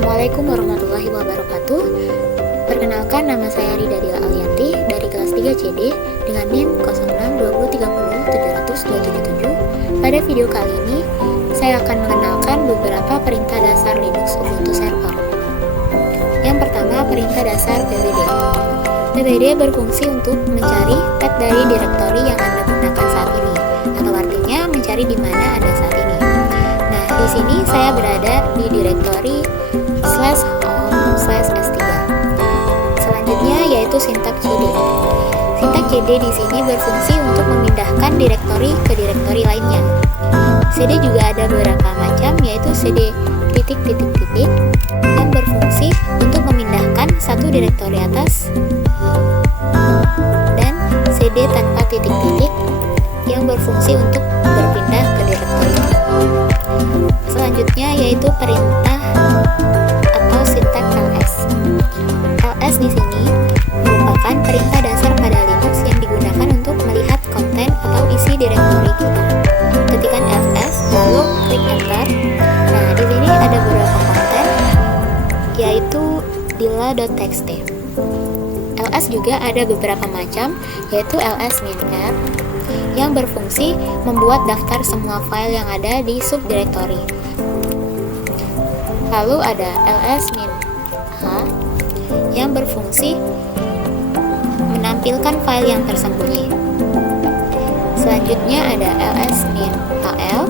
Assalamualaikum warahmatullahi wabarakatuh. Perkenalkan, nama saya Rida Dila Alianti dari kelas 3 CD dengan NIM 0620307077. Pada video kali ini, saya akan mengenalkan beberapa perintah dasar Linux Ubuntu Server. Yang pertama, perintah dasar pwd. Pwd berfungsi untuk mencari tab dari direktori yang Anda gunakan saat ini, atau artinya mencari di mana Anda saat ini. Nah, di sini saya berada di direktori /home/s3. Selanjutnya yaitu sintak cd. Sintak cd di sini berfungsi untuk memindahkan direktori ke direktori lainnya. Cd juga ada beberapa macam, yaitu cd titik yang berfungsi untuk memindahkan satu direktori atas, dan cd tanpa titik-titik yang berfungsi untuk berpindah ke direktori. Selanjutnya yaitu perintah atau sintak ls. Ls di sini merupakan perintah dasar pada Linux yang digunakan untuk melihat konten atau isi direktori kita. Ketikkan ls lalu klik enter. Nah, di sini ada beberapa konten, yaitu dila.txt. ls juga ada beberapa macam, yaitu ls-min-add yang berfungsi membuat daftar semua file yang ada di subdirektori. Lalu ada ls-h yang berfungsi menampilkan file yang tersembunyi. Selanjutnya ada ls-al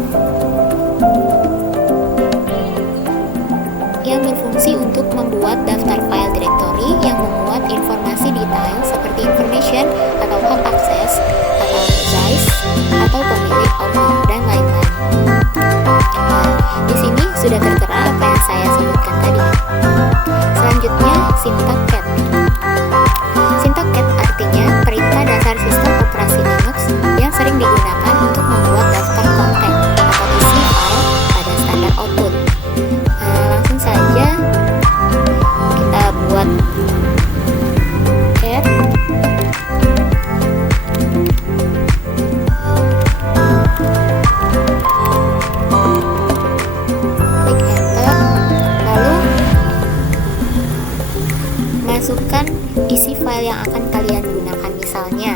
yang berfungsi untuk membuat daftar file direktori yang memuat informasi detail seperti information atau home access atau size atau pemilik author dan lain-lain. Nah, di sini sudah tertera apa yang saya sebutkan tadi. Selanjutnya sintak cat. Sintak cat artinya perintah dasar sistem operasi Linux yang sering digunakan untuk membuat daftar konten atau isi file pada standar output. Langsung saja kita buat cat. Klik enter, lalu masukkan isi file yang akan kalian gunakan, misalnya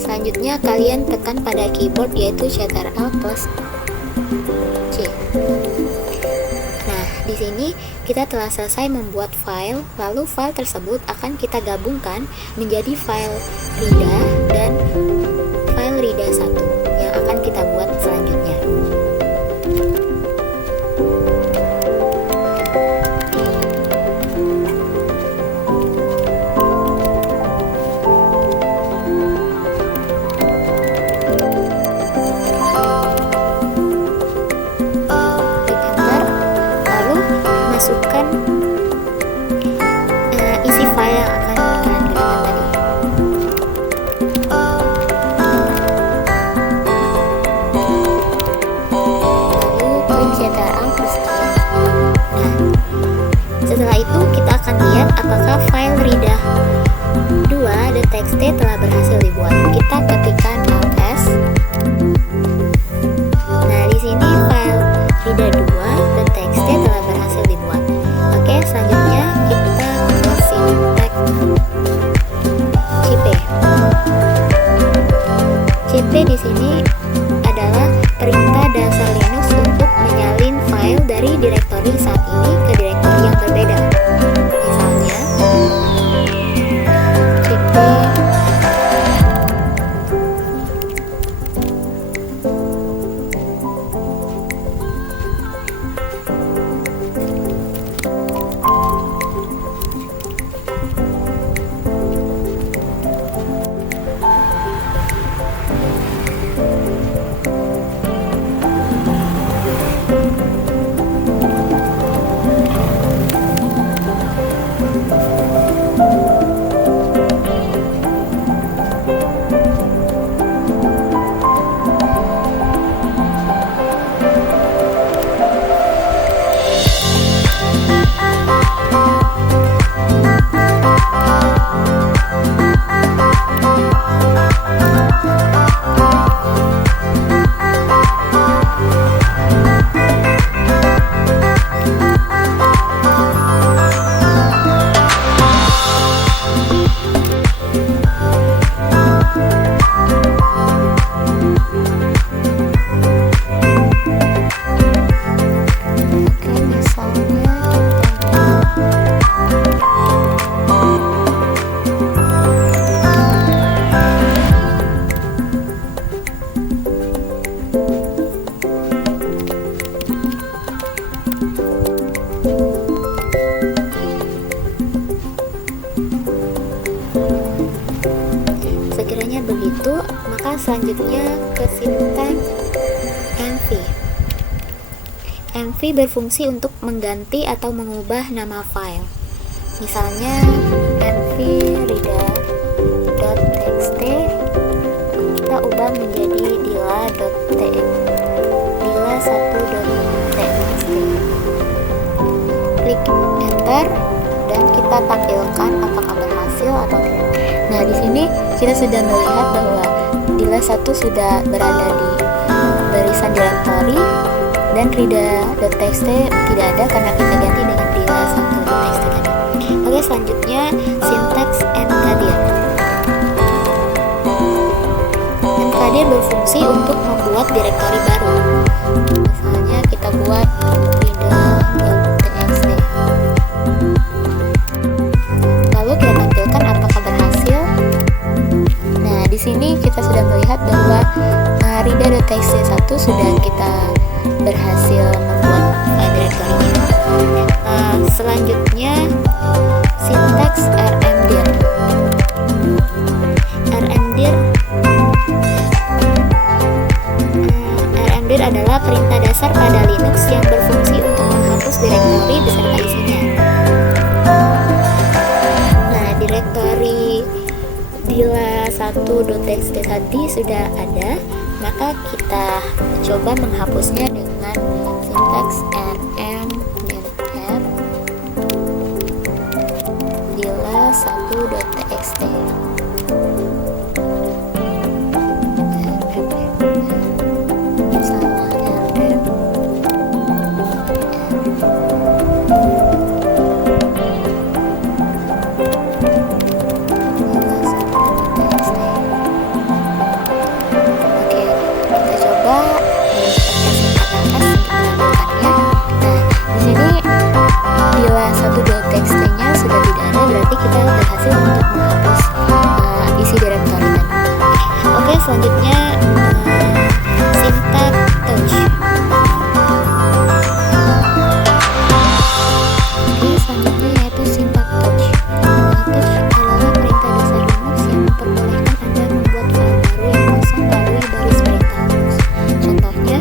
selanjutnya kalian tekan pada keyboard yaitu Ctrl plus C. Nah, di sini kita telah selesai membuat file, lalu file tersebut akan kita gabungkan menjadi file Rida dan file Rida1 yang akan kita buat selanjutnya. Masukkan isi file yang akan kalian gunakan tadi. Lalu klik Ctrl plus C. Nah, setelah itu kita akan lihat apakah file Rida2.txt telah berhasil dibuat. Kita ketikkan ls. Nah, di sini file Rida2.txt telah berhasil dibuat. Oke, selanjutnya kita ke sintak cp. Cp di sini adalah perintah dasar Linux untuk menyalin file dari direktori saat ini ke direktori yang berbeda. Misalnya cp itu, maka selanjutnya ke sintak env. Env berfungsi untuk mengganti atau mengubah nama file. Misalnya env reader.txt kita ubah menjadi dila1.txt. Klik enter dan kita tampilkan apakah berhasil atau tidak. Nah, di sini kita sudah melihat bahwa dila1 sudah berada di barisan direktori dan reader.txt tidak ada karena kita ganti dengan dila1.txt tadi. Oke, selanjutnya sintaks mkdir. Mkdir berfungsi untuk membuat direktori baru. Misalnya kita buat reader.txt. Lalu kita tampilkan apakah berhasil. Nah, di sini kita sudah melihat bahwa reader.txt1 sudah kita berhasil membuat file direktorinya. Selanjutnya sintaks rmdir. Rmdir adalah perintah dasar pada Linux yang berfungsi untuk menghapus direktori beserta isinya. Nah, direktori dila1.txt tadi sudah ada, maka kita coba menghapusnya dengan sintaks rmdir dila1.txt. Txt-nya sudah tidak ada, berarti kita berhasil untuk menghapus isi direktori tadi. Oke, selanjutnya sintak touch. Oke, selanjutnya yaitu sintak touch. Touch adalah perintah dasar Linux yang memperbolehkan Anda membuat file baru yang kosong melalui baris perintah Linux. Contohnya,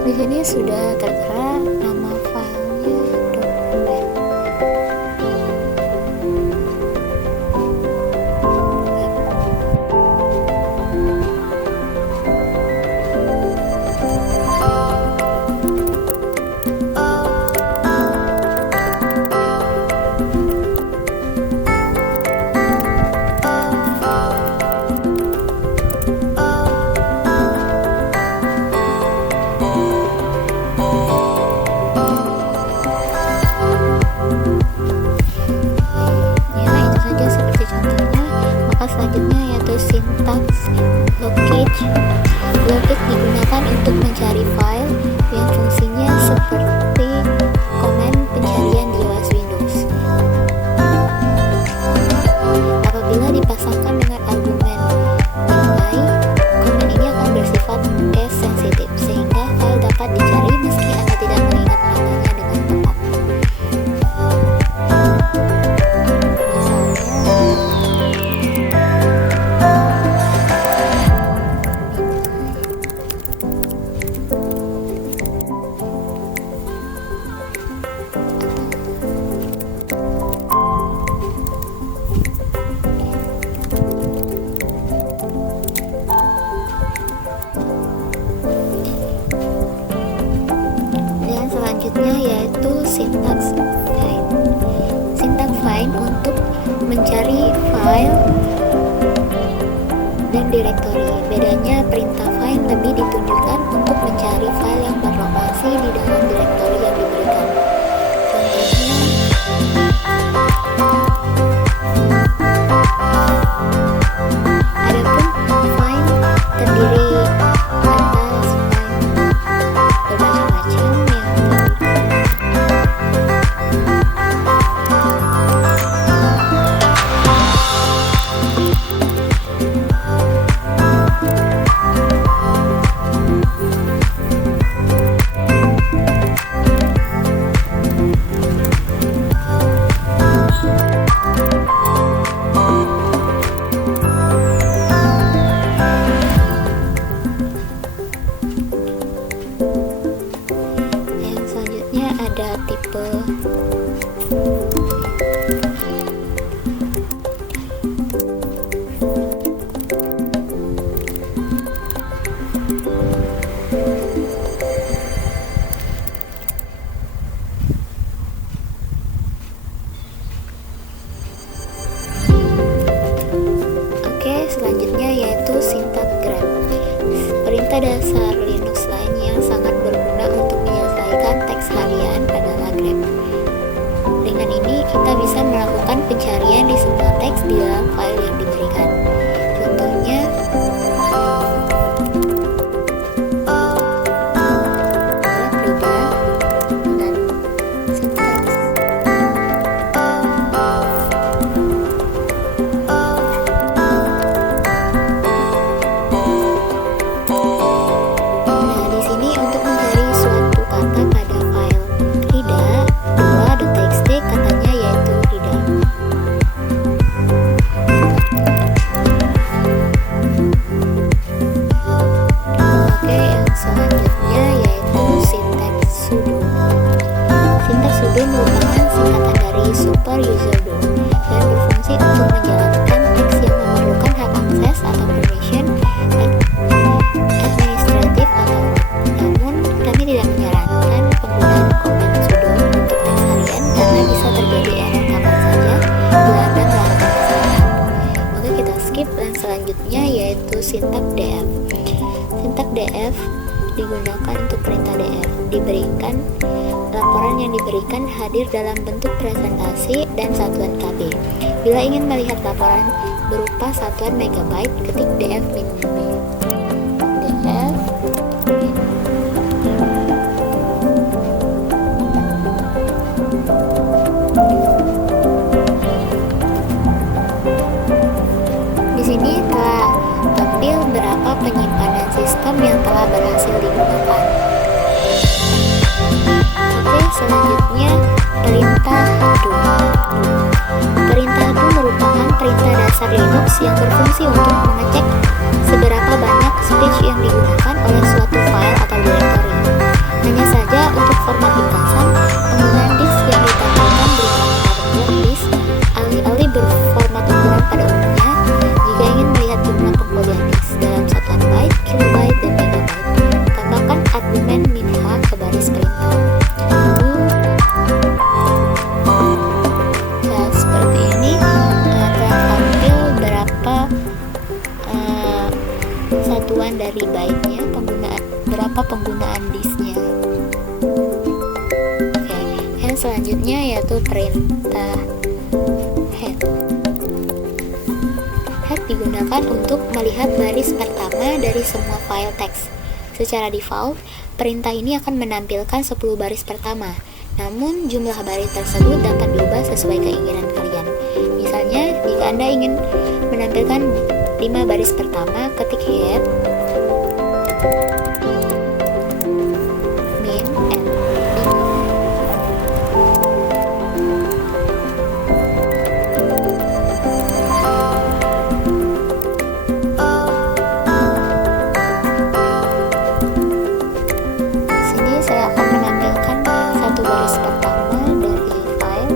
di sini sudah tertera nama filenya dokumen. Selanjutnya yaitu sintaks locate. Locate digunakan untuk mencari file yang fungsinya seperti komen pencarian di OS Windows. Apabila dipasangkan dengan argumen nilai, komen ini akan bersifat case sensitif sehingga file dapat dicari meski Anda tidak mengingat namanya dengan tepat. Selanjutnya yaitu sintaks find. Sintaks find untuk mencari file dan direktori. Bedanya perintah find lebih ditunjukkan untuk mencari file yang berlokasi di dalam direktori yang diberikan. Contohnya kita bisa melakukan pencarian di semua teks di dalam file yang diberikan. Contohnya, merupakan singkatan dari super user do dan berfungsi untuk menjalankan teks yang memerlukan hak akses atau permission administratif atau namun kami tidak menyarankan penggunaan command sudo untuk teks harian karena bisa terjadi error kapan saja bila Anda melakukan kesalahan. Oke, kita skip dan selanjutnya yaitu sintak df. Sintak df digunakan untuk perintah df. Laporan yang diberikan hadir dalam bentuk presentasi dan satuan KB. Bila ingin melihat laporan berupa satuan megabyte, ketik df -b. df Di sini telah tampil berapa penyimpanan sistem yang telah berhasil digunakan. Selanjutnya, perintah do. Perintah do merupakan perintah dasar Linux yang berfungsi untuk mengecek seberapa banyak space yang digunakan oleh suatu file atau directory. Hanya saja untuk format ringkasan, penggunaan disk yang ditampilkan berupa block disk, alih-alih berformat ukuran pada umumnya. Jika ingin melihat jumlah pengkodian disk dalam satuan byte, kilobyte, dan megabyte, tambahkan argumen -h ke baris perintah. Satuan dari byte-nya, berapa penggunaan disknya. Oke, yang selanjutnya yaitu perintah head. Head digunakan untuk melihat baris pertama dari semua file teks. Secara default, perintah ini akan menampilkan 10 baris pertama. Namun, jumlah baris tersebut dapat diubah sesuai keinginan kalian. Misalnya, jika Anda ingin menampilkan 5 baris pertama, ketik head min n. Sini saya akan menampilkan satu baris pertama dari file.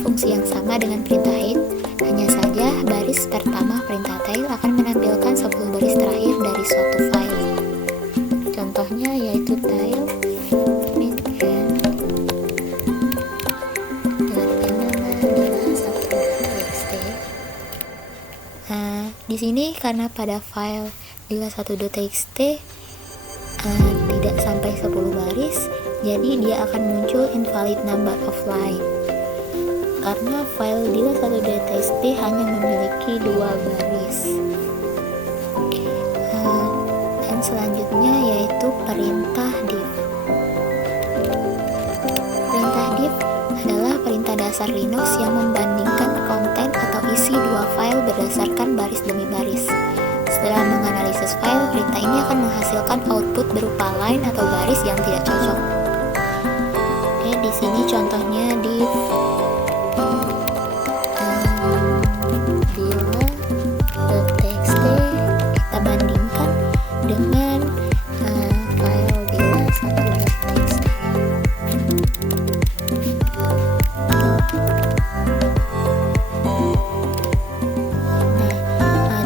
fungsi yang sama dengan perintah hide, hanya saja baris pertama perintah tail akan menampilkan 10 baris terakhir dari suatu file. Contohnya yaitu tail main end dengan nama dila1.txt. Di sini karena pada file dila1.txt tidak sampai 10 baris, jadi dia akan muncul invalid number of line. Karena file dila1.txt hanya memiliki 2 baris. Dan selanjutnya yaitu perintah div. Perintah div adalah perintah dasar Linux yang membandingkan konten atau isi 2 file berdasarkan baris demi baris. Setelah menganalisis file, perintah ini akan menghasilkan output berupa line atau baris yang tidak cocok. Oke, di sini contohnya div dila.txt kita bandingkan dengan file dila1.txt.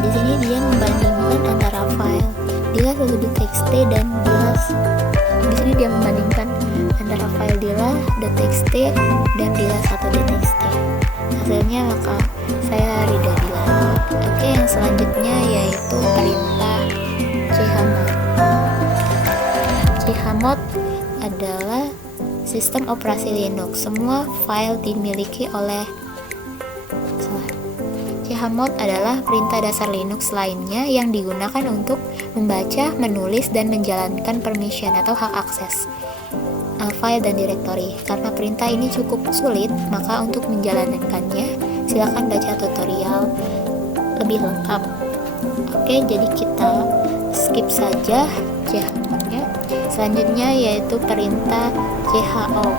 Di sini dia membandingkan antara file dila1.txt dan di sini dia membandingkan antara file dila.txt dan dila1.txt. Hasilnya maka saya read dari lagi. Oke, yang selanjutnya yaitu perintah chmod. Chmod adalah sistem operasi Linux. Semua file dimiliki oleh chmod adalah perintah dasar Linux lainnya yang digunakan untuk membaca, menulis, dan menjalankan permission atau hak akses file dan direktori. Karena perintah ini cukup sulit, maka untuk menjalankannya silakan baca tutorial lebih lengkap. Oke, jadi kita skip saja chmodnya. Selanjutnya yaitu perintah chown.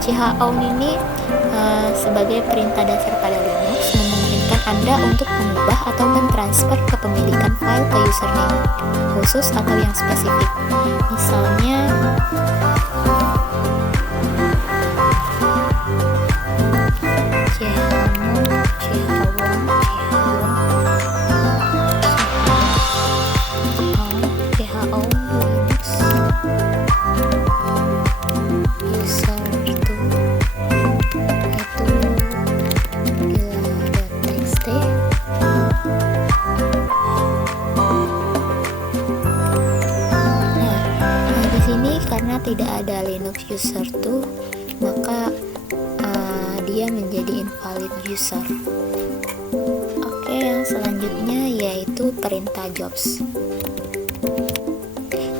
Chown ini sebagai perintah dasar pada Linux memungkinkan Anda untuk mengubah atau mentransfer kepemilikan file ke username khusus atau yang spesifik. Misalnya karena tidak ada Linux user 2, maka dia menjadi invalid user. Oke, yang selanjutnya yaitu perintah jobs.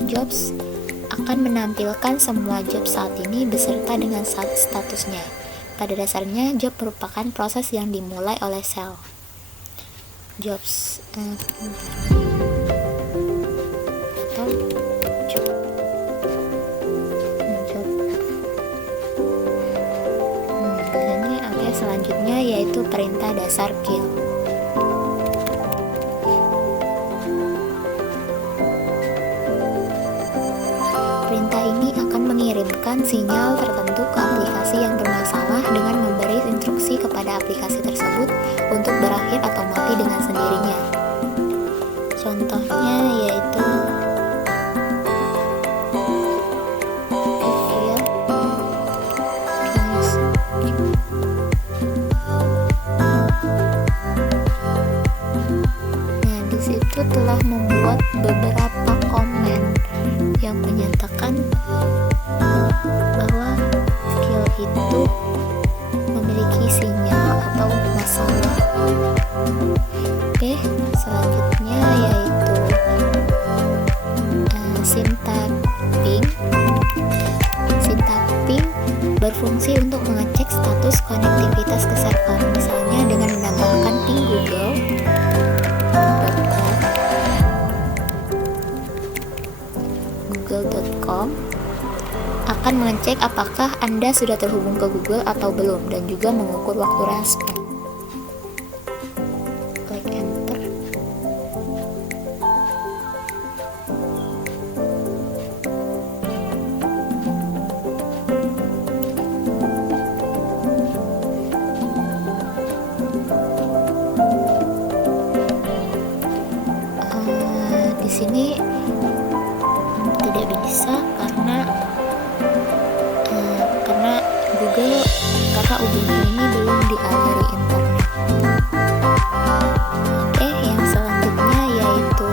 Jobs akan menampilkan semua job saat ini beserta dengan statusnya. Pada dasarnya, job merupakan proses yang dimulai oleh sel. Jobs selanjutnya yaitu perintah dasar kill. Perintah ini akan mengirimkan sinyal tertentu ke aplikasi yang bermasalah dengan memberi instruksi kepada aplikasi tersebut untuk berakhir atau mati dengan sendirinya. Contohnya yaitu telah membuat beberapa komen yang menyatakan bahwa skill itu memiliki sinyal atau masalah. Oke, selanjutnya yaitu syntacping. Syntacping berfungsi untuk mengecek status konektivitas ke server, misalnya dengan menambahkan ping google.com akan mengecek apakah Anda sudah terhubung ke Google atau belum, dan juga mengukur waktu respon. Klik enter. Ubuntu ini belum dialiri internet. Oke, yang selanjutnya yaitu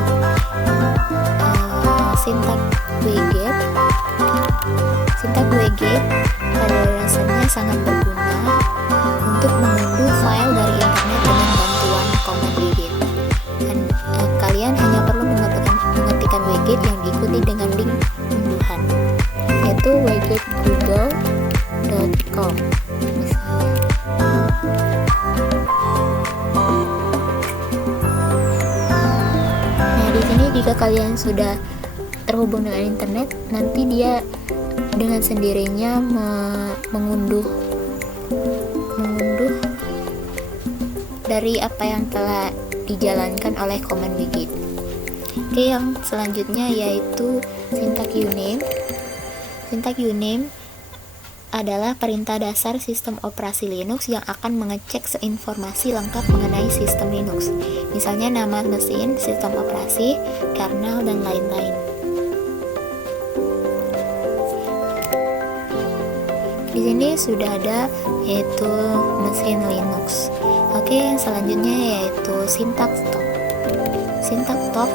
sintak wget. Sintak wget pada dasarnya sangat berguna untuk mengunduh file dari internet dengan bantuan command wget. Dan kalian hanya perlu mengetikkan wget yang diikuti dengan link unduhan, yaitu wget.google.com misalnya. Nah, di sini jika kalian sudah terhubung dengan internet, nanti dia dengan sendirinya mengunduh dari apa yang telah dijalankan oleh command wget. Oke, yang selanjutnya yaitu sintak uname. Sintak uname adalah perintah dasar sistem operasi Linux yang akan mengecek informasi lengkap mengenai sistem Linux, misalnya nama mesin, sistem operasi, kernel, dan lain-lain. Di sini sudah ada yaitu mesin Linux. Oke, yang selanjutnya yaitu sintak top. Sintak top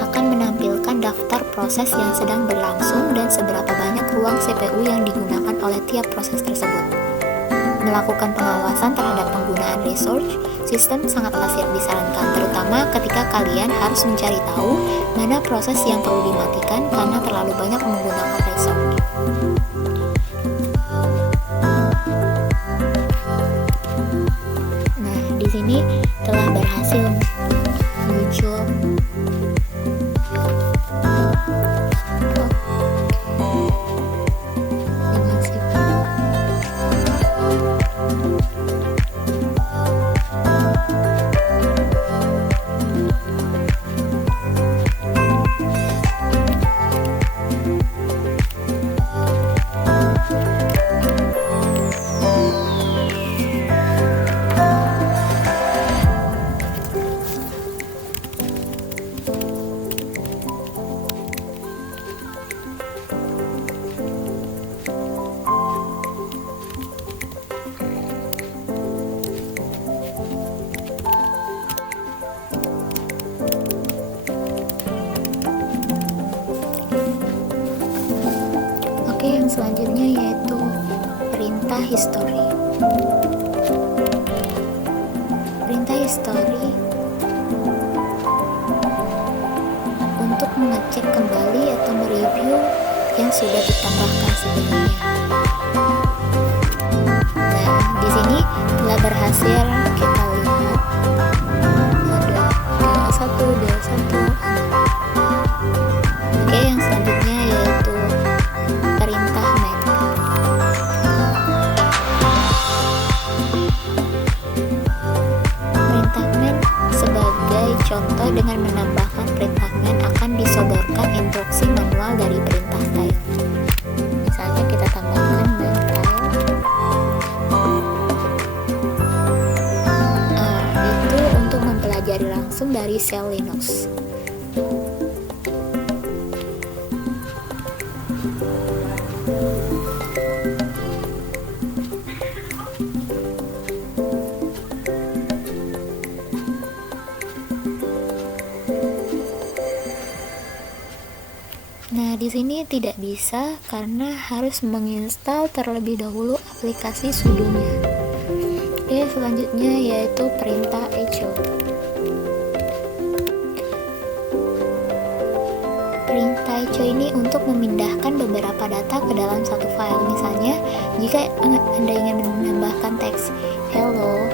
akan menampilkan daftar proses yang sedang berlangsung dan seberapa banyak ruang CPU yang digunakan oleh tiap proses tersebut. Melakukan pengawasan terhadap penggunaan resource sistem sangatlah disarankan, terutama ketika kalian harus mencari tahu mana proses yang perlu dimatikan karena terlalu banyak menggunakan resource. Nah, di sini telah berhasil muncul selanjutnya yaitu perintah history. Perintah history untuk mengecek kembali atau mereview yang sudah ditambahkan sebelumnya. Nah, di sini telah berhasil kita lihat ada D1, D1. Oke, yang selanjutnya yaitu perintah man. Perintah man sebagai contoh dengan menambahkan perintah man akan disodorkan instruksi manual dari perintah tile. Misalnya kita tambahkan man tile. Itu untuk mempelajari langsung dari shell Linux. Nah, di sini tidak bisa karena harus menginstal terlebih dahulu aplikasi sudonya. Oke, selanjutnya yaitu perintah echo. Perintah echo ini untuk memindahkan beberapa data ke dalam satu file. Misalnya, jika Anda ingin menambahkan teks hello,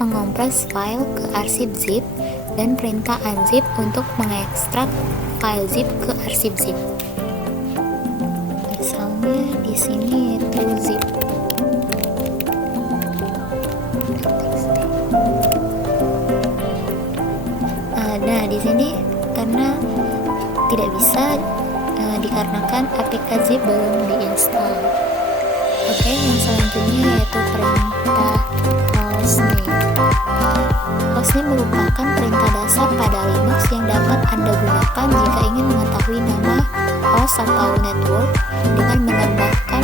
mengompres file ke arsip zip, dan perintah unzip untuk mengekstrak file zip ke arsip zip. Misalnya di sini itu zip. Nah, di sini karena tidak bisa dikarenakan APK zip belum diinstal. Oke, yang selanjutnya yaitu perintah hostname. Hostname merupakan perintah dasar pada Linux yang dapat Anda gunakan jika ingin mengetahui nama host atau network dengan menambahkan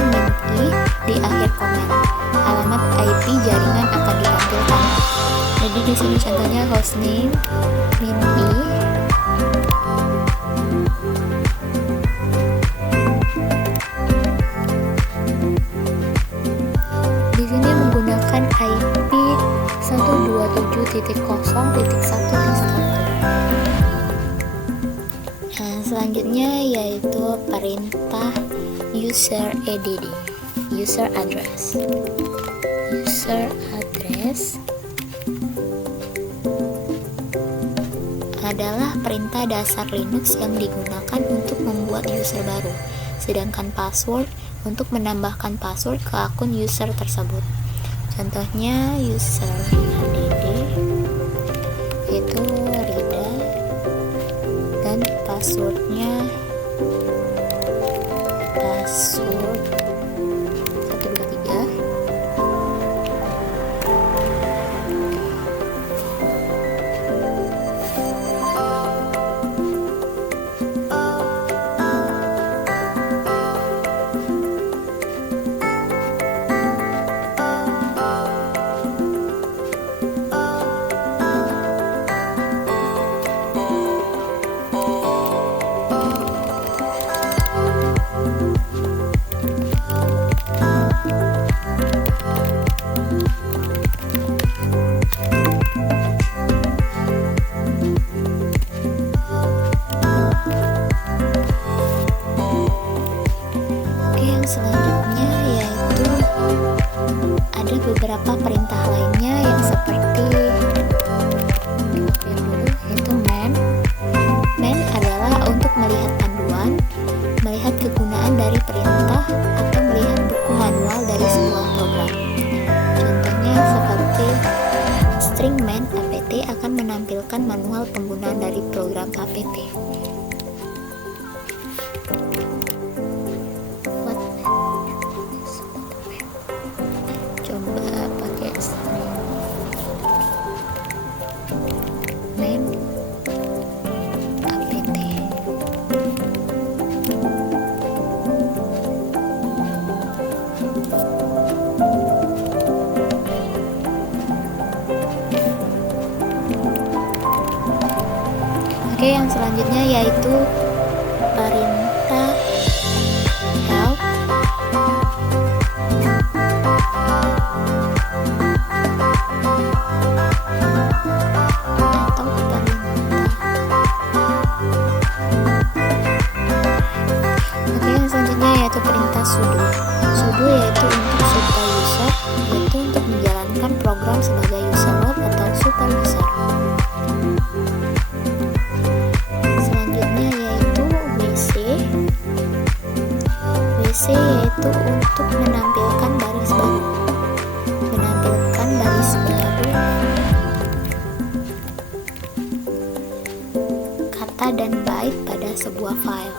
-i di akhir komen. Alamat IP jaringan akan ditampilkan. Jadi di sini contohnya hostname -i. Di sini menggunakan IP 127.0.1. Nah, selanjutnya yaitu perintah user add, user address. User address adalah perintah dasar Linux yang digunakan untuk membuat user baru, sedangkan password untuk menambahkan password ke akun user tersebut. Contohnya user add itu Rida dan passwordnya password 123. Selanjutnya yaitu ada beberapa perintah lainnya yang seperti yang dulu yaitu man. Man adalah untuk melihat panduan, melihat kegunaan dari perintah, atau melihat buku manual dari sebuah program. Contohnya seperti string man apt akan menampilkan manual penggunaan dari program apt. Oke, yang selanjutnya yaitu perintah help atau perintah. Oke, yang selanjutnya yaitu perintah sudo. Sudo yaitu untuk super user, yaitu untuk menjalankan program sebagai user root atau super user. Yaitu untuk menampilkan baris baru, kata dan byte pada sebuah file.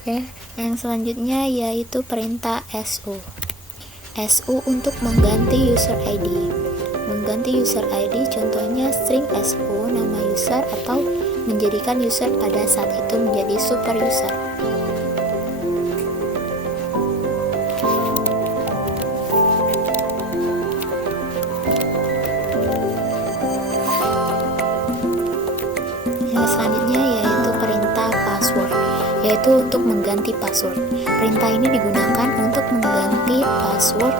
Oke, yang selanjutnya yaitu perintah su. Su untuk mengganti user ID. Mengganti user ID contohnya string su nama user atau menjadikan user pada saat itu menjadi super user. Yang selanjutnya yaitu perintah password, yaitu untuk mengganti password. Perintah ini digunakan untuk mengganti password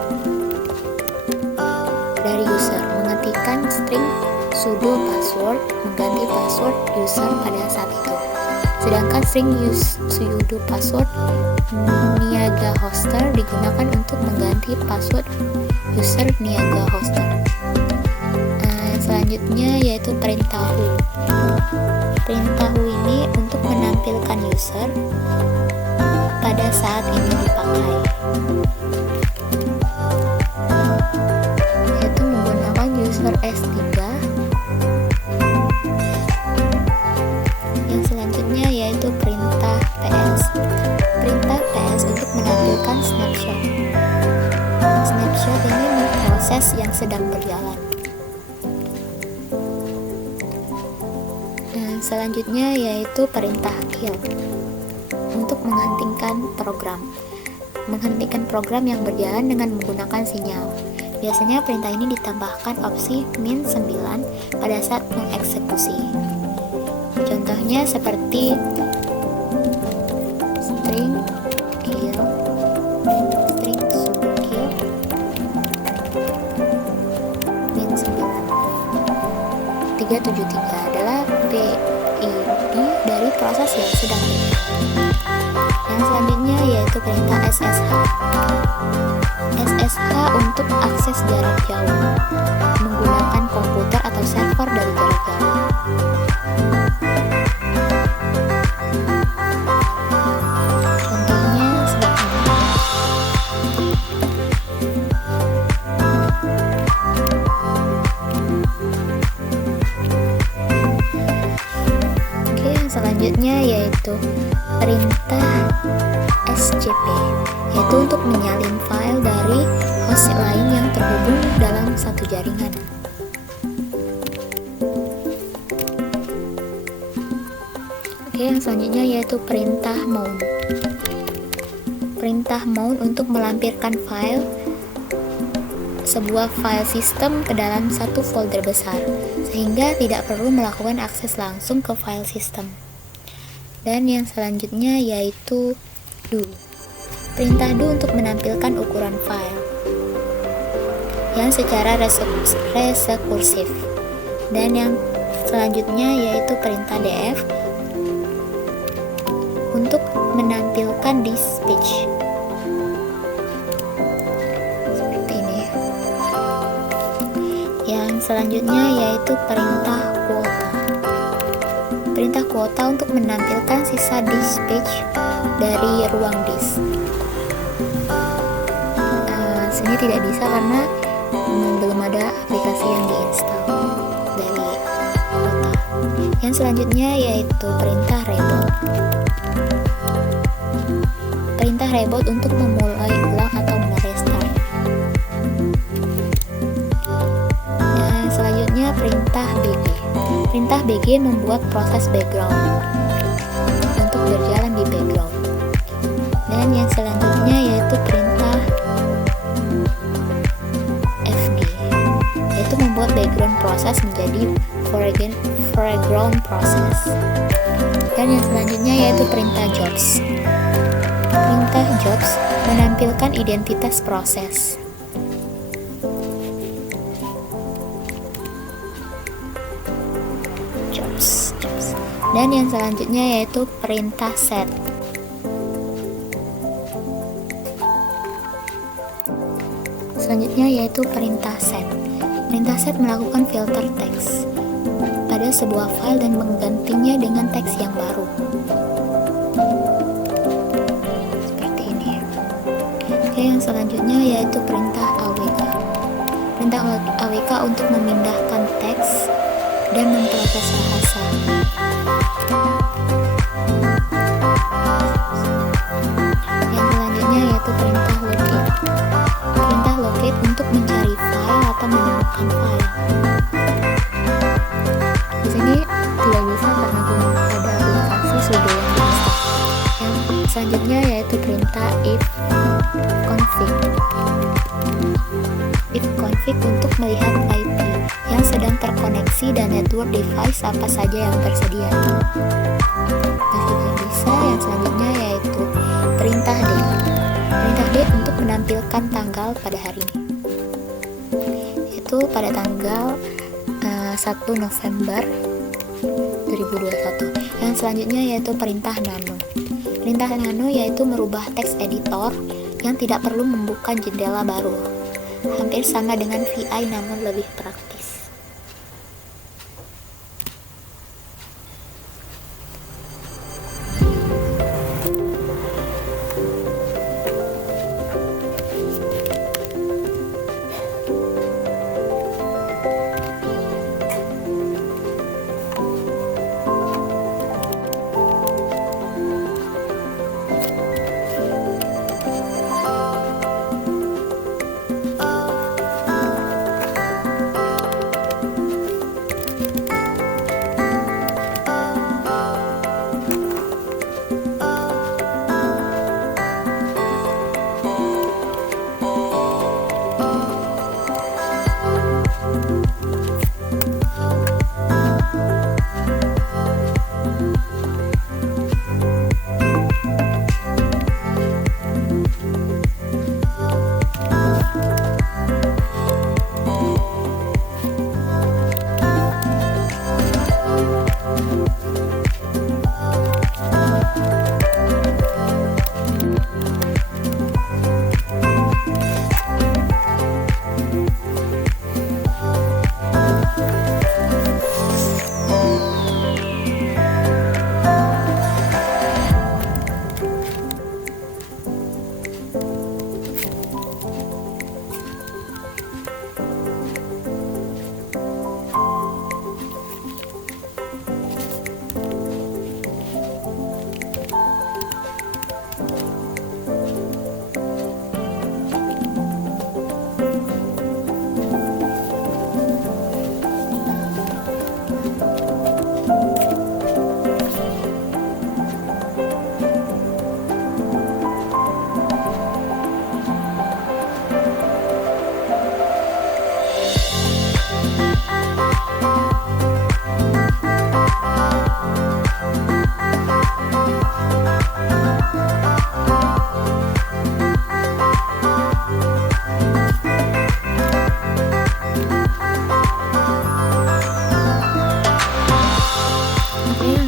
dari user, mengetikkan string sudo password mengganti password user pada saat itu. Sedangkan string sudo password niaga hoster digunakan untuk mengganti password user niaga hoster. Selanjutnya yaitu perintah who. Perintah who ini untuk menampilkan user pada saat ini dipakai, yaitu menggunakan user S3. Yang selanjutnya yaitu perintah ps. Perintah ps untuk menampilkan snapshot. Snapshot ini proses yang sedang berjalan. Selanjutnya yaitu perintah kill untuk menghentikan program yang berjalan dengan menggunakan sinyal. Biasanya perintah ini ditambahkan opsi -9 pada saat mengeksekusi. Contohnya seperti string sudo kill -9 373 adalah PID dari proses yang sedang berjalan. Yang selanjutnya yaitu perintah SSH. SSH untuk akses jarak jauh menggunakan komputer atau server dari jarak jauh. Contohnya seperti ini. Oke, yang selanjutnya yaitu perintah SCP, yaitu untuk menyalin file dari host lain yang terhubung dalam satu jaringan. Oke, yang selanjutnya yaitu perintah mount. Perintah mount untuk melampirkan sebuah file sistem ke dalam satu folder besar, sehingga tidak perlu melakukan akses langsung ke file sistem. Dan yang selanjutnya yaitu do. Perintah do untuk menampilkan ukuran file yang secara rekursif. Dan yang selanjutnya yaitu perintah df untuk menampilkan dispatch. Seperti ini. Yang selanjutnya yaitu perintah quota. Perintah kuota untuk menampilkan sisa dispatch dari ruang disk. Sini tidak bisa karena belum ada aplikasi yang diinstal dari kuota. Yang selanjutnya yaitu perintah reboot. Perintah reboot untuk memulai ulang atau merestart. Yang selanjutnya perintah BG. Perintah BG membuat proses background untuk berjalan di background. Dan yang selanjutnya yaitu perintah FD, yaitu membuat background proses menjadi foreground process. Dan yang selanjutnya yaitu perintah jobs. Perintah jobs menampilkan identitas proses. Dan yang selanjutnya yaitu perintah set. Selanjutnya yaitu perintah set. Perintah set melakukan filter teks pada sebuah file dan menggantinya dengan teks yang baru. Seperti ini. Oke, yang selanjutnya yaitu perintah AWK. Perintah AWK untuk memindahkan teks dan memproses bahasa. Yang selanjutnya yaitu perintah locate. Perintah locate untuk mencari file atau menemukan file. Di sini tidak bisa karena belum ada aplikasi sudo yang diinstal. Yang selanjutnya yaitu perintah if config. If config untuk melihat IP yang sedang terkoneksi dan network device apa saja yang tersedia. Masih belum bisa. Yang selanjutnya yaitu perintah date. Perintah date untuk menampilkan tanggal pada hari ini, yaitu pada tanggal 1 November 2021. Yang selanjutnya yaitu perintah nano. Perintah nano yaitu merubah teks editor yang tidak perlu membuka jendela baru. Hampir sama dengan VI namun lebih praktis.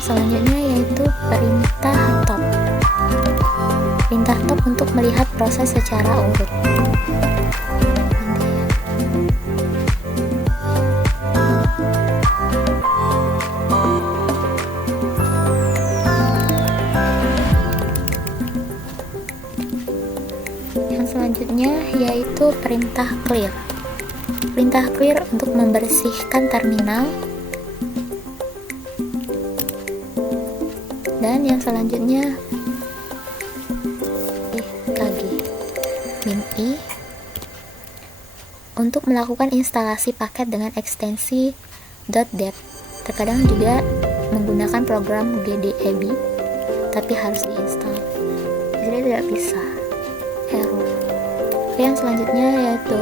Selanjutnya yaitu perintah top. Perintah top untuk melihat proses secara urut. Yang selanjutnya yaitu perintah clear. Perintah clear untuk membersihkan terminal. Dan yang selanjutnya -i untuk melakukan instalasi paket dengan ekstensi .deb. Terkadang juga menggunakan program GDEB, tapi harus diinstal. Jadi tidak bisa error. Yang selanjutnya yaitu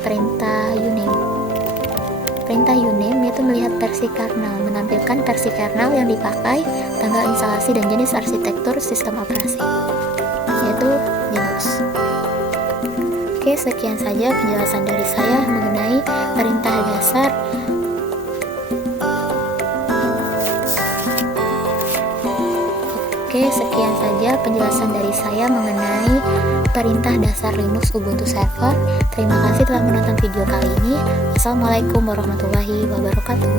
perintah uname. Perintah uname yaitu melihat versi kernel, menampilkan versi kernel yang dipakai, tanggal instalasi dan jenis arsitektur sistem operasi, yaitu Linux. Oke, sekian saja penjelasan dari saya mengenai perintah dasar sekian saja penjelasan dari saya mengenai perintah dasar Linux Ubuntu Server. Terima kasih telah menonton video kali ini. Assalamualaikum warahmatullahi wabarakatuh.